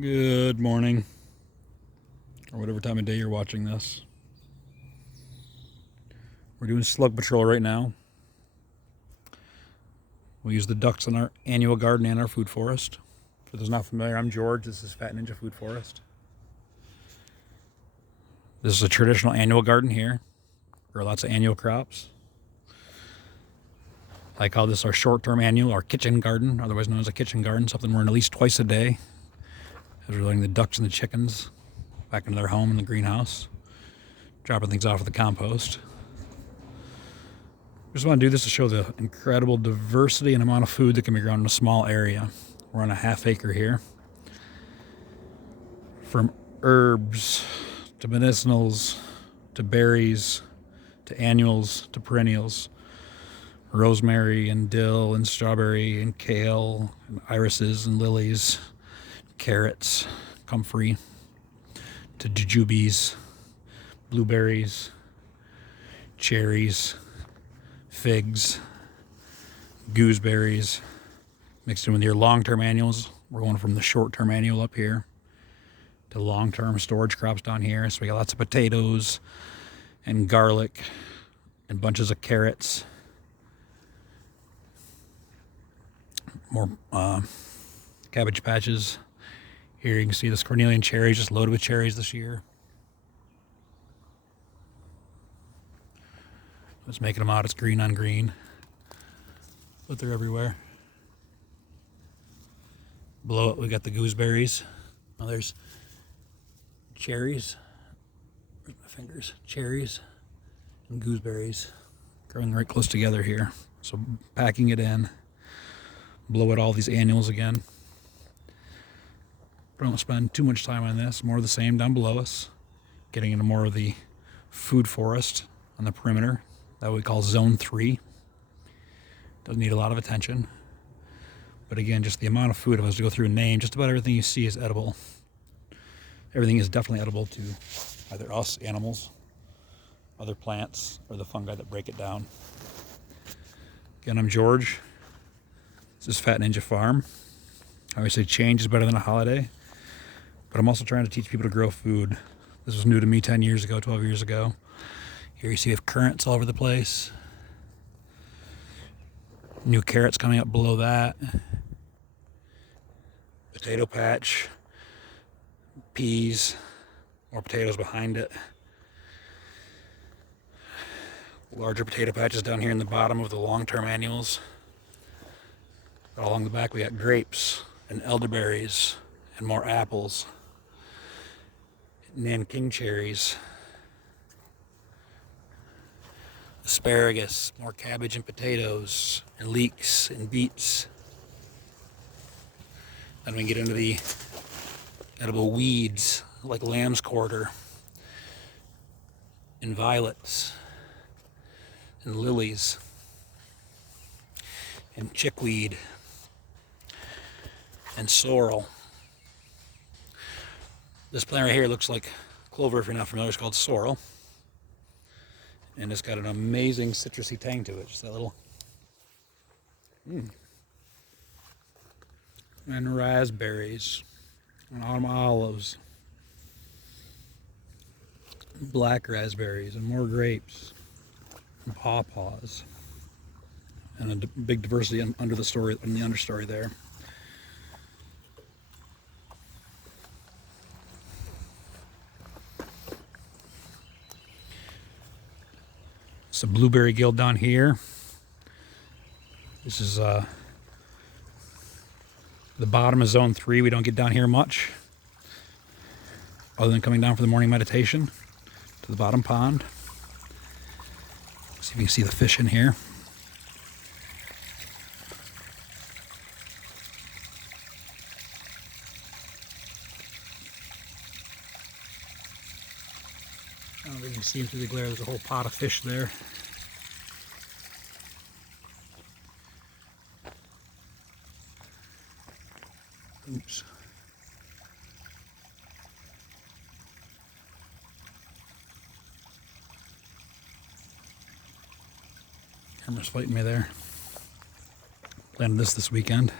Good morning, or whatever time of day you're watching this. We're doing slug patrol right now. We use the ducks in our annual garden and our food forest. For those not familiar, I'm George. This is Phat Food Forest. This is a traditional annual garden here. Grow lots of annual crops. I call this our short-term annual, our kitchen garden, otherwise known as a kitchen garden, something we're in at least twice a day, as we're letting the ducks and the chickens back into their home in the greenhouse, dropping things off at the compost. I just want to do this to show the incredible diversity and amount of food that can be grown in a small area. We're on a half acre here. From herbs to medicinals to berries to annuals to perennials. Rosemary and dill and strawberry and kale and irises and lilies, carrots, comfrey, to jujubes, blueberries, cherries, figs, gooseberries, mixed in with your long-term annuals. We're going from the short-term annual up here to long-term storage crops down here. So we got lots of potatoes and garlic and bunches of carrots. More cabbage patches. Here you can see this cornelian cherries, just loaded with cherries this year. Just making them out, it's green on green, but they're everywhere. Below it we got the gooseberries. Now there's cherries, where's my fingers? Cherries and gooseberries growing right close together here. So packing it in, blow out all these annuals again. Don't spend too much time on this, more of the same down below us. Getting into more of the food forest on the perimeter. That we call Zone 3. Doesn't need a lot of attention. But again, just the amount of food, if I was to go through and name, just about everything you see is edible. Everything is definitely edible to either us, animals, other plants, or the fungi that break it down. Again, I'm George. This is Phat Ninja Farm. I always say change is better than a holiday. But I'm also trying to teach people to grow food. This was new to me 10 years ago, 12 years ago. Here you see we have currants all over the place. New carrots coming up below that. Potato patch. Peas. More potatoes behind it. Larger potato patches down here in the bottom of the long-term annuals. All along the back we got grapes and elderberries and more apples. Nanking cherries. Asparagus, more cabbage and potatoes, and leeks and beets. Then we get into the edible weeds like lamb's quarter, and violets, and lilies, and chickweed, and sorrel. This plant right here looks like clover if you're not familiar. It's called sorrel. And it's got an amazing citrusy tang to it. Just that little. And raspberries. And autumn olives. Black raspberries. And more grapes. And pawpaws. And a big diversity under the story, in the understory there. It's a blueberry guild down here. This is the bottom of Zone 3. We don't get down here much, other than coming down for the morning meditation to the bottom pond. See if you can see the fish in here. I don't know if you can see them through the glare. There's a whole pot of fish there. Oops. Camera's fighting me there. Planted this weekend.